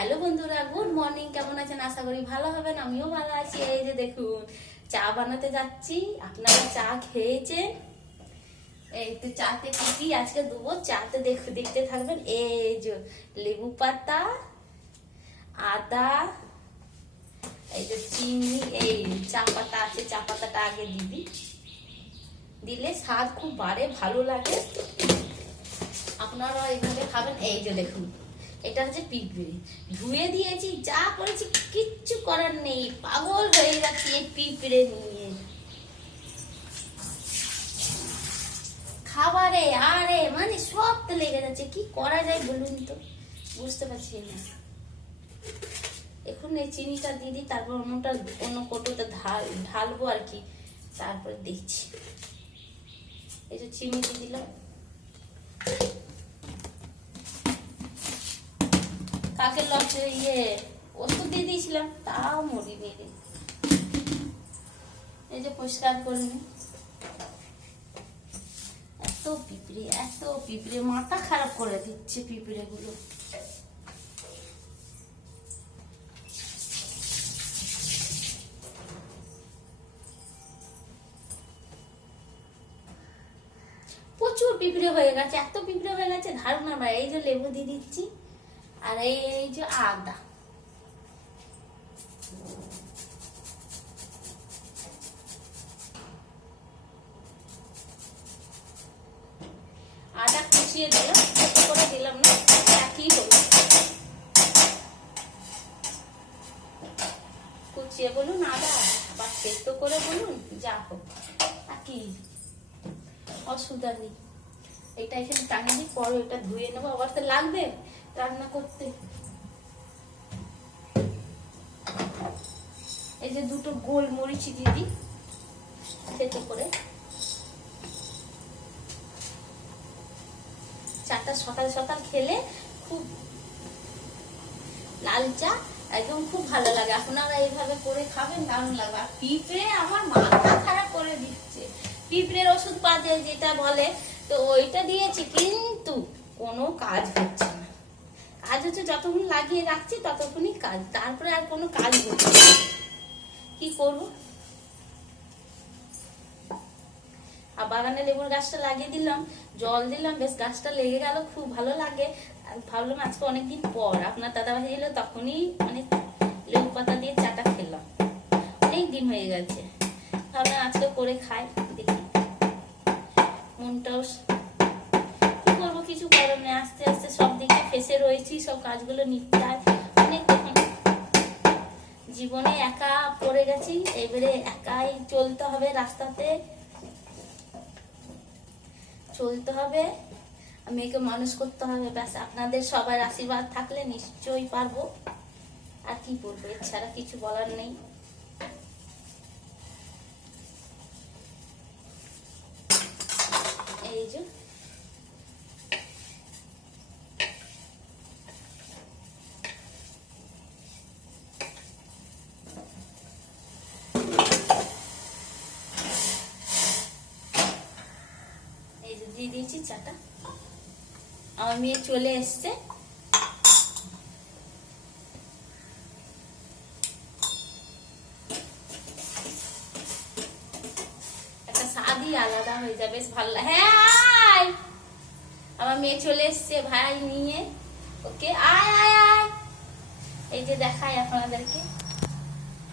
Hello বন্ধুরা, good morning. কেমন আছেন? আশা করি ভালো হবেন। আমিও ভালো আছি। এই যে দেখুন, চা বানাতে যাচ্ছি। আপনারা চা খেয়েছেন? এই তো চাতে কি কি আজকে দেবো, চাতে দেখতে থাকবেন। এই যে লেবু পাতা, আদা, এই যে চিনি, এই চা পাতা আছে, চা পাতাটা আগে দিবি, দিলে স্বাদ খুব বাড়ে, ভালো লাগে। আপনারা এইভাবে খাবেন। এই যে দেখুন, এটা হচ্ছে পিঁপড়ে, ধুয়ে দিয়েছি, যা করেছি কিচ্ছু করার নেই, পাগল হয়ে যাচ্ছি এই পিঁপড়ে নিয়ে। খাবারে আরে মানে সব তো লেগে যাচ্ছে, কি করা যায় বলুন তো, বুঝতে পারছি না। এখন এই চিনিটা দিয়ে দিই, তারপর অন্য কৌটোতে ঢালবো আর কি, তারপর দেখছি। এই যে চিনি দিয়ে দিলাম, কাকের লক্ষ্যে ওষুধ দিয়ে দিয়েছিলাম, তাও মরিনি রে। এই যে পরিষ্কার করে নি। এত পিঁপড়ে মাথা খারাপ করে দিচ্ছে পিঁপড়ে গুলো। প্রচুর পিঁপড়ে হয়ে গেছে, এত পিঁপড়ে হয়ে গেছে ধারণা না। এই যে লেবু দিয়ে দিচ্ছি, আর এই যে আদা, আদা কুচিয়ে দিলাম, ছোট করে দিলাম না, একই হলো। কুচিয়ে বলুন আদা বা সেদ্ধ করে বলুন, যা হোক, একই, অসুবিধা নেই। এটা এখানে টানিয়ে দিই, পরে এটা ধুয়ে নেবো, আবার তো লাগবে রান্না করতে। এই যে দুটো গোলমরিচ দিয়ে দিই থেতো করে। চাটা সকাল সকাল খেলে খুব, লাল চা একদম খুব ভালো লাগে। আপনারা এইভাবে করে খাবেন, দারুণ লাগবে। আর পিঁপড়ে আমার মাথা খারাপ করে দিচ্ছে। পিঁপড়ের ওষুধ পাওয়া যায় যেটা বলে, তো ওইটা দিয়েছি, কিন্তু কোনো কাজ হচ্ছে না। কাজ হচ্ছে যতক্ষণ লাগিয়ে রাখছি ততক্ষণই কাজ, তারপরে আর কোনো কাজ হচ্ছে না। কি করবো? আর বাগানে লেবুর গাছটা লাগিয়ে দিলাম, জল দিলাম, বেশ গাছটা লেগে গেল, খুব ভালো লাগে। ভাবলাম আজকে অনেকদিন পর আপনার দাদা ভাই এলো, তখনই মানে লেবু পাতা দিয়ে চাটা খেলাম, অনেক দিন হয়ে গেছে। ভাবলাম আজকে করে খাই, দেখি মনটাও। কি করবো, কিছু করার নেই। আস্তে আস্তে সব দিকে ফেসে রয়েছি, সব কাজগুলো নিতে হয় অনেক। জীবনে একা পড়ে গেছি, এবারে একাই চলতে হবে, রাস্তাতে চলতে হবে, মেয়েকে মানুষ করতে হবে। ব্যাস, আপনাদের সবার আশীর্বাদ থাকলে নিশ্চয়ই পারবো। আর কি বলবো, এছাড়া কিছু বলার নেই। এই যে দিয়ে দিয়েছি চাটা। আমার মেয়ে চলে এসছে, একটা স্বাদই আলাদা হয়ে যাবে, বেশ ভালো লাগে। হ্যাঁ, আমার মেয়ে চলে এসছে ভাই নিয়ে, ওকে আয় আয় আয়। এই যে দেখাই আপনাদেরকে,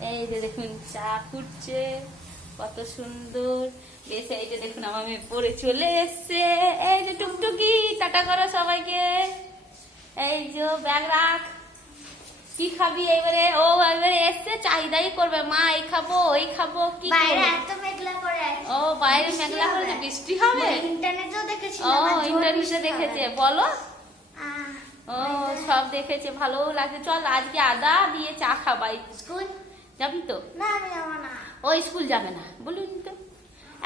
এই যে দেখুন চা ফুটছে, কত সুন্দর। বেশ, এই যে দেখুন আমার মেয়ে পরে চলে এসছে। এই যে টুকটুকি, টাটা করো সবাইকে। এই যে ব্যাগ রাখ, কি খাবি এবারে? ও এবারে এসছে, চাহিদাই করবে, মা এই খাবো ওই খাবো। কি ও বাইরে মেঘলা করে, বৃষ্টি হবে? ও ইন্টারনেটে দেখেছে, বলো। ও সব দেখেছে, ভালো লাগছে। চল আজকে আদা দিয়ে চা খাবাই। স্কুল যাবি তো? না আমি যাব না। ও স্কুল যাবে না বলুন তো,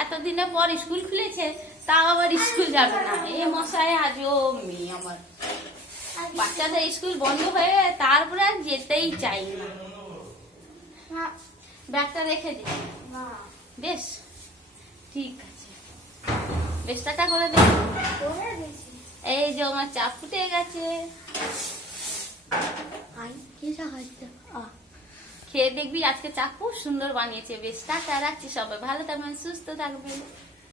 এতদিনের পর স্কুল খুলেছে, তাও আবার স্কুল যাবে না। এ মশাই আজও মেয়ে আমার, বাচ্চাদের স্কুল বন্ধ হয়ে তারপরে আর যেতেই চাই না। ব্যাগটা রেখে দিই। বেশ ঠিক আছে, বেশ টাকা করে দে। এই যে আমার চা ফুটে গেছে। খেয়ে দেখবি আজকে চা খুব সুন্দর বানিয়েছে। বেশ টাটা, রাখছি। সবাই ভালো থাকবেন, সুস্থ থাকবেন।